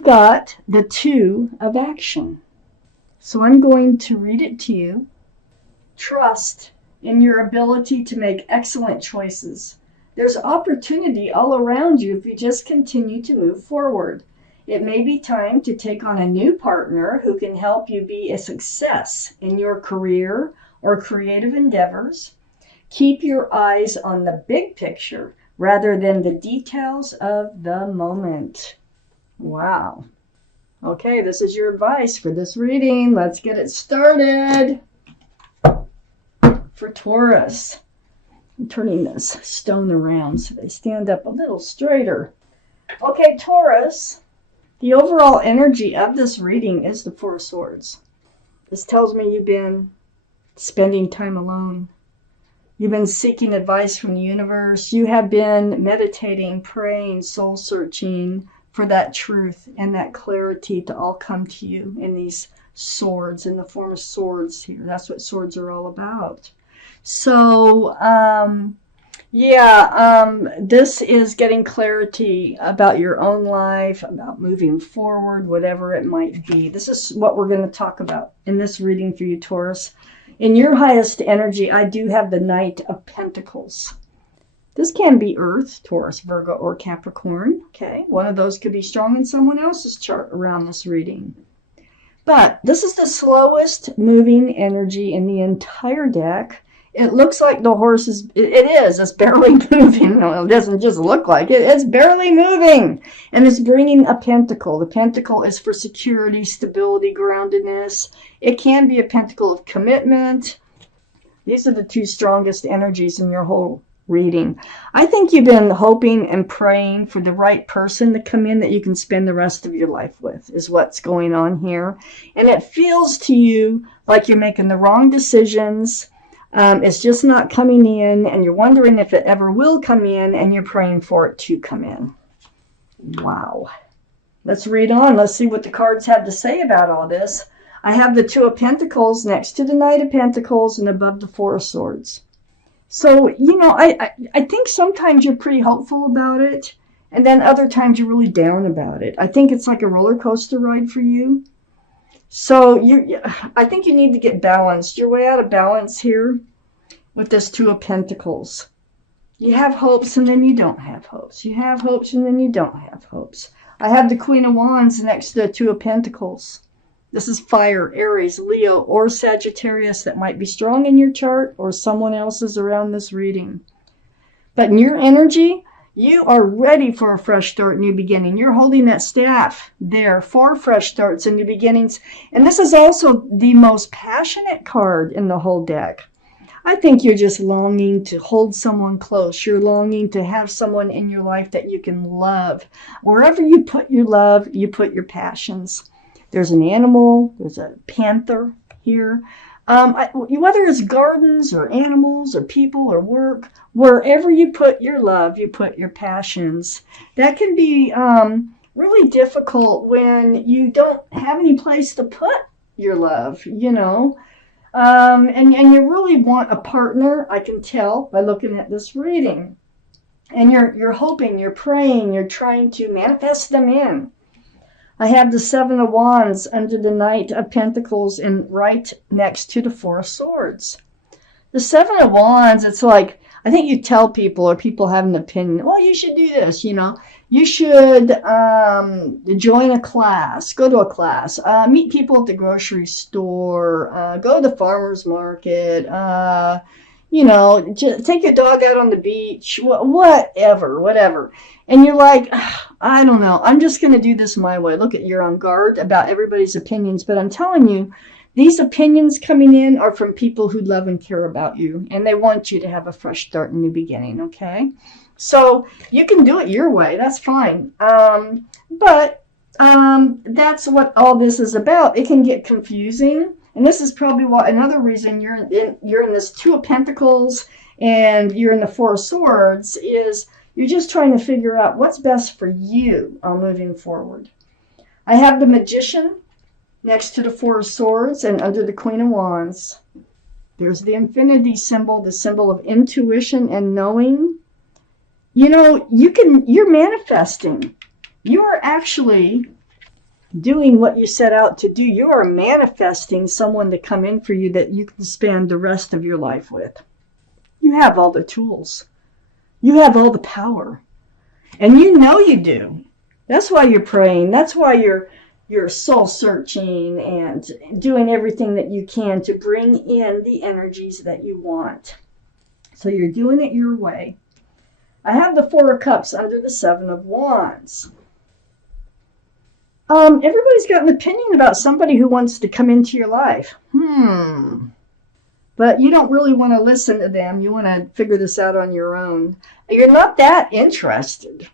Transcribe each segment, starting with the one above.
you've got the 2 of action. So I'm going to read it to you. Trust in your ability to make excellent choices. There's opportunity all around you if you just continue to move forward. It may be time to take on a new partner who can help you be a success in your career or creative endeavors. Keep your eyes on the big picture rather than the details of the moment. Wow. Okay, this is your advice for this reading. Let's get it started. For Taurus, I'm turning this stone around so they stand up a little straighter. Okay, Taurus, the overall energy of this reading is the 4 of Swords. This tells me you've been spending time alone. You've been seeking advice from the universe. You have been meditating, praying, soul searching for that truth and that clarity to all come to you in these swords, in the form of swords here. That's what swords are all about. So, this is getting clarity about your own life, about moving forward, whatever it might be. This is what we're going to talk about in this reading for you, Taurus. In your highest energy, I do have the Knight of Pentacles. This can be Earth, Taurus, Virgo, or Capricorn. Okay, one of those could be strong in someone else's chart around this reading. But this is the slowest moving energy in the entire deck. It looks like the horse is, it's barely moving. No, it doesn't just look like it, it's barely moving. And it's bringing a pentacle. The pentacle is for security, stability, groundedness. It can be a pentacle of commitment. These are the 2 strongest energies in your whole reading. I think you've been hoping and praying for the right person to come in that you can spend the rest of your life with, is what's going on here. And it feels to you like you're making the wrong decisions. It's just not coming in, and you're wondering if it ever will come in, and you're praying for it to come in. Wow. Let's read on. Let's see what the cards have to say about all this. I have the 2 of Pentacles next to the Knight of Pentacles and above the 4 of Swords. So, I think sometimes you're pretty hopeful about it, and then other times you're really down about it. I think it's like a roller coaster ride for you. So I think you need to get balanced. You're way out of balance here with this 2 of Pentacles. You have hopes and then you don't have hopes. You have hopes and then you don't have hopes. I have the Queen of Wands next to the 2 of Pentacles. This is fire, Aries, Leo, or Sagittarius that might be strong in your chart or someone else's around this reading. But in your energy, you are ready for a fresh start, new beginning. You're holding that staff there for fresh starts and new beginnings. And this is also the most passionate card in the whole deck. I think you're just longing to hold someone close. You're longing to have someone in your life that you can love. Wherever you put your love, you put your passions. There's an animal. There's a panther here. Whether it's gardens or animals or people or work, wherever you put your love, you put your passions. That can be really difficult when you don't have any place to put your love, and you really want a partner, I can tell by looking at this reading. And you're hoping, you're praying, you're trying to manifest them in. I have the 7 of Wands under the Knight of Pentacles and right next to the 4 of Swords. The 7 of Wands, it's like, I think you tell people or people have an opinion, well, you should do this, You should join a class, go to a class, meet people at the grocery store, go to the farmer's market, just take your dog out on the beach, whatever. And you're like, I don't know, I'm just going to do this my way. Look, you're on guard about everybody's opinions, but I'm telling you, these opinions coming in are from people who love and care about you, and they want you to have a fresh start and new beginning, okay? So you can do it your way, that's fine. But that's what all this is about. It can get confusing. And this is probably another reason you're in this 2 of Pentacles and you're in the 4 of Swords is you're just trying to figure out what's best for you on moving forward. I have the Magician next to the 4 of Swords and under the Queen of Wands. There's the infinity symbol, the symbol of intuition and knowing. You're manifesting. You are actually doing what you set out to do. You are manifesting someone to come in for you that you can spend the rest of your life with. You have all the tools. You have all the power. And you know you do. That's why you're praying. That's why you're soul searching and doing everything that you can to bring in the energies that you want. So you're doing it your way. I have the Four of Cups under the Seven of Wands. Everybody's got an opinion about somebody who wants to come into your life. But you don't really want to listen to them. You want to figure this out on your own. You're not that interested.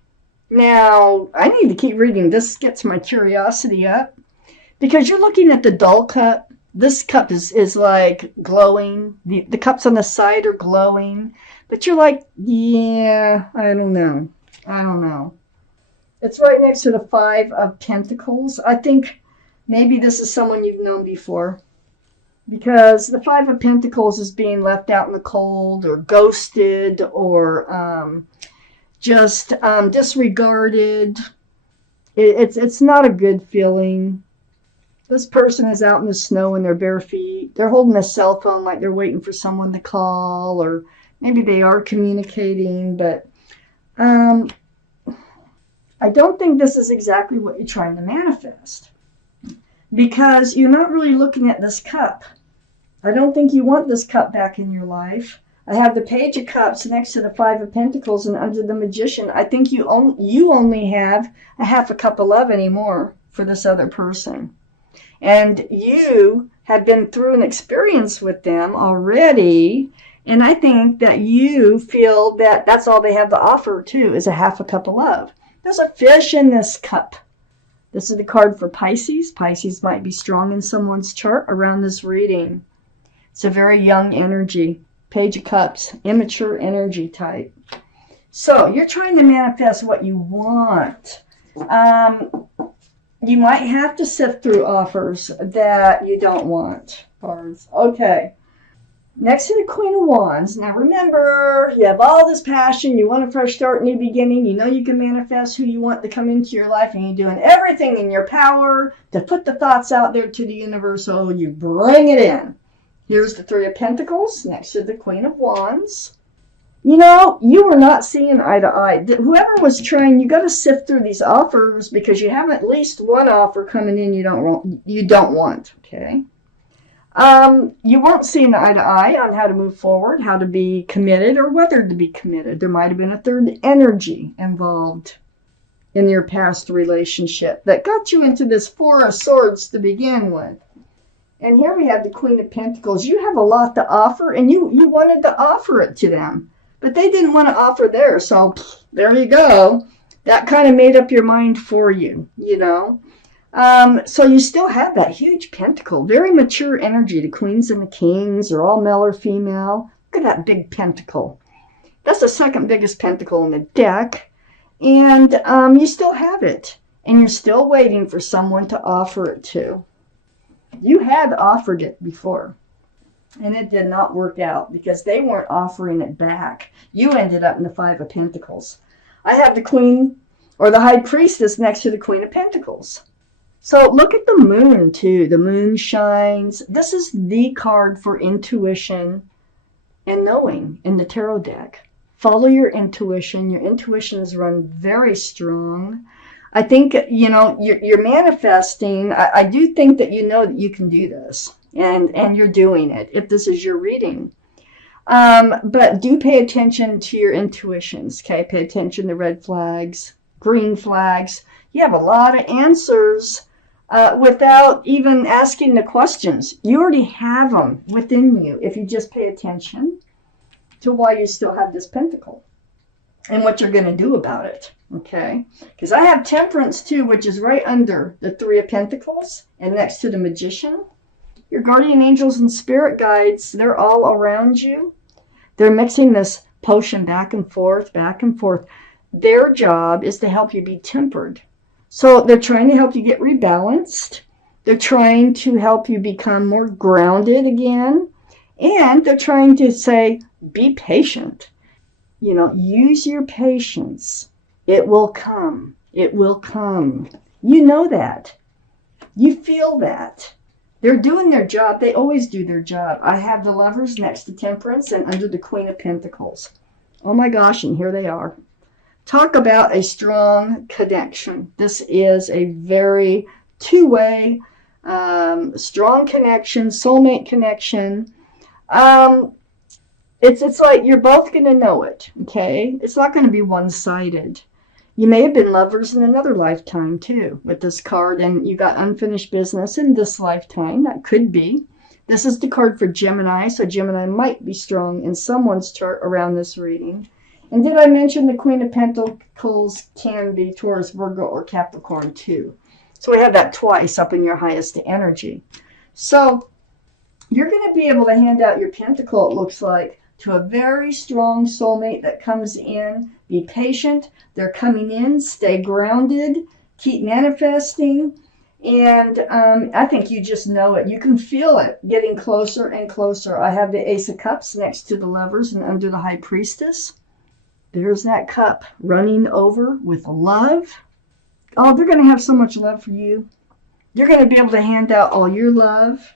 Now, I need to keep reading. This gets my curiosity up. Because you're looking at the dull cup. This cup is like glowing. The cups on the side are glowing. But you're like, yeah, I don't know. It's right next to the Five of Pentacles. I think maybe this is someone you've known before. Because the Five of Pentacles is being left out in the cold or ghosted or just disregarded. It's not a good feeling. This person is out in the snow in their bare feet. They're holding a cell phone like they're waiting for someone to call, or maybe they are communicating, but I don't think this is exactly what you're trying to manifest, because you're not really looking at this cup. I don't think you want this cup back in your life. I have the Page of Cups next to the Five of Pentacles and under the Magician. I think you only have a half a cup of love anymore for this other person. And you have been through an experience with them already. And I think that you feel that that's all they have to offer too, is a half a cup of love. There's a fish in this cup. This is the card for Pisces. Pisces might be strong in someone's chart around this reading. It's a very young energy. Page of Cups, immature energy type. So you're trying to manifest what you want. You might have to sift through offers that you don't want. Cards. Okay. Next to the Queen of Wands. Now remember, you have all this passion. You want a fresh start, new beginning. You know you can manifest who you want to come into your life, and you're doing everything in your power to put the thoughts out there to the universe, so you bring it in. Here's the Three of Pentacles next to the Queen of Wands. You know, you were not seeing eye to eye. Whoever was trying, you got to sift through these offers because you have at least one offer coming in you don't want. Okay. You weren't seeing eye to eye on how to move forward, how to be committed, or whether to be committed. There might have been a third energy involved in your past relationship that got you into this Four of Swords to begin with. And here we have the Queen of Pentacles. You have a lot to offer, and you wanted to offer it to them. But they didn't want to offer theirs, so there you go. That kind of made up your mind for you, you know. So you still have that huge pentacle, very mature energy. The queens and the kings are all male or female. Look at that big pentacle. That's the second biggest pentacle in the deck. And you still have it. And you're still waiting for someone to offer it to. You had offered it before. And it did not work out because they weren't offering it back. You ended up in the Five of Pentacles. I have the Queen or the High Priestess next to the Queen of Pentacles. So look at the moon too. The moon shines. This is the card for intuition and knowing in the tarot deck. Follow your intuition. Your intuition is run very strong. I think, you know, you're manifesting. I do think that you know that you can do this. And you're doing it, if this is your reading. But do pay attention to your intuitions, okay? Pay attention to red flags, green flags. You have a lot of answers without even asking the questions. You already have them within you if you just pay attention to why you still have this pentacle and what you're going to do about it, okay? Because I have Temperance too, which is right under the Three of Pentacles and next to the Magician. Your guardian angels and spirit guides, they're all around you. They're mixing this potion back and forth, back and forth. Their job is to help you be tempered. So they're trying to help you get rebalanced. They're trying to help you become more grounded again. And they're trying to say, be patient. You know, use your patience. It will come. It will come. You know that. You feel that. They're doing their job. They always do their job. I have the Lovers next to Temperance and under the Queen of Pentacles. Oh my gosh, and here they are. Talk about a strong connection. This is a very two-way, strong connection, soulmate connection. It's like you're both going to know it, okay? It's not going to be one-sided. You may have been lovers in another lifetime, too, with this card, and you got unfinished business in this lifetime. That could be. This is the card for Gemini, so Gemini might be strong in someone's chart around this reading. And did I mention the Queen of Pentacles can be Taurus, Virgo, or Capricorn, too? So we have that twice up in your highest energy. So you're going to be able to hand out your pentacle, it looks like, to a very strong soulmate that comes in. Be patient. They're coming in. Stay grounded. Keep manifesting. And I think you just know it. You can feel it getting closer and closer. I have the Ace of Cups next to the Lovers and under the High Priestess. There's that cup running over with love. Oh, they're going to have so much love for you. You're going to be able to hand out all your love.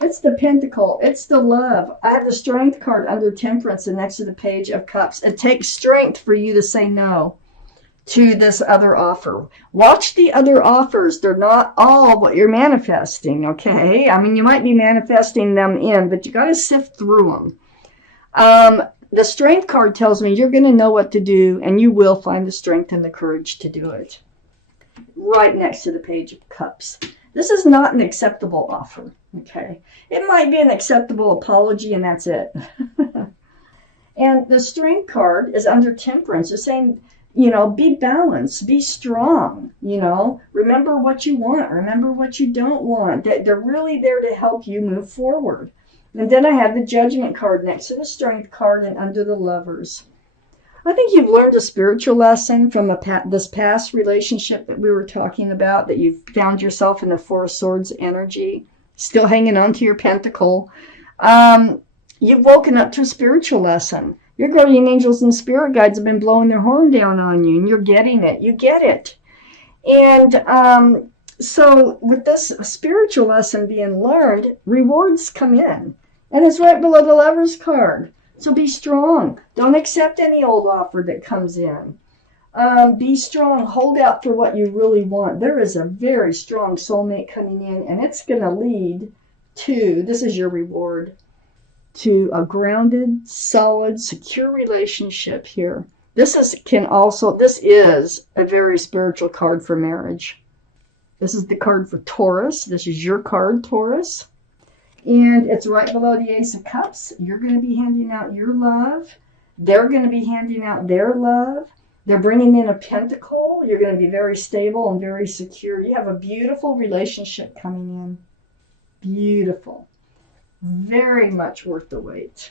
It's the Pentacle. It's the love. I have the Strength card under Temperance and next to the Page of Cups. It takes strength for you to say no to this other offer. Watch the other offers. They're not all what you're manifesting, okay? I mean, you might be manifesting them in, but you got to sift through them. The Strength card tells me you're going to know what to do, and you will find the strength and the courage to do it. Right next to the Page of Cups. This is not an acceptable offer, okay? It might be an acceptable apology, and that's it. And the Strength card is under Temperance. It's saying, you know, be balanced, be strong, you know. Remember what you want. Remember what you don't want. They're really there to help you move forward. And then I have the Judgment card next to the Strength card and under the Lovers. I think you've learned a spiritual lesson from this past relationship that we were talking about, that you've found yourself in the Four of Swords energy, still hanging on to your pentacle. You've woken up to a spiritual lesson. Your guardian angels and spirit guides have been blowing their horn down on you, and you're getting it. You get it. And so with this spiritual lesson being learned, rewards come in. And it's right below the Lovers card. So be strong. Don't accept any old offer that comes in. Be strong. Hold out for what you really want. There is a very strong soulmate coming in, and it's going to lead to, this is your reward, to a grounded, solid, secure relationship here. This is a very spiritual card for marriage. This is the card for Taurus. This is your card, Taurus. And it's right below the Ace of Cups. You're going to be handing out your love. They're going to be handing out their love. They're bringing in a pentacle. You're going to be very stable and very secure. You have a beautiful relationship coming in. Beautiful. Very much worth the wait.